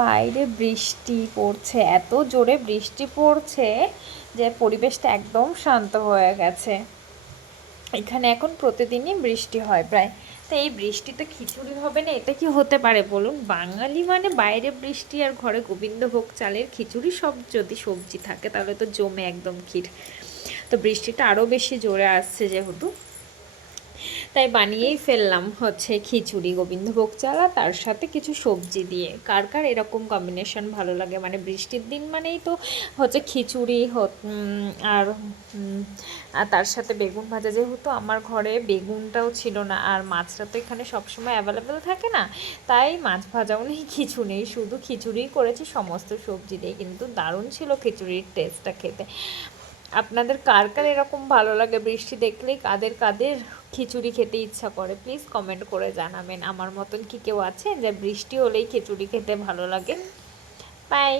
বাইরে বৃষ্টি পড়ছে, এত জোরে বৃষ্টি পড়ছে যে পরিবেশটা একদম শান্ত হয়ে গেছে। এখানে এখন প্রতিদিনই বৃষ্টি হয় প্রায়। তো এই বৃষ্টিতে খিচুড়ি হবে না, এটা কি হতে পারে বলুন? বাঙালি মানে বাইরে বৃষ্টি আর ঘরে গোবিন্দভোগ চালের খিচুড়ি, সব যদি সবজি থাকে তাহলে তো জমে একদম ক্ষীর। তো বৃষ্টিটা আরও বেশি জোরে আসছে যেহেতু, তাই বানিয়েই ফেললাম হচ্ছে খিচুড়ি, গোবিন্দভোগ চাল আর তার সাথে কিছু সবজি দিয়ে। কার কার এরকম কম্বিনেশন ভালো লাগে? মানে বৃষ্টির দিন মানেই তো হচ্ছে খিচুড়ি আর আর তার সাথে বেগুন ভাজা। যেহেতু আমার ঘরে বেগুনটাও ছিল না আর মাছটা তো এখানে সবসময় অ্যাভেলেবেল থাকে না, তাই মাছ ভাজাও নেই, কিছু নেই, শুধু খিচুড়িই করেছি সমস্ত সবজি দিয়ে। কিন্তু দারুণ ছিল খিচুড়ির টেস্টটা খেতে। আপনাদের কার কার এরকম ভালো লাগে? বৃষ্টি দেখলেই কাদের কাদের খিচুড়ি খেতে ইচ্ছা করে প্লিজ কমেন্ট করে জানাবেন। আমার মতন কি কেউ আছে যে বৃষ্টি হলেই খিচুড়ি খেতে ভালো লাগে? বাই।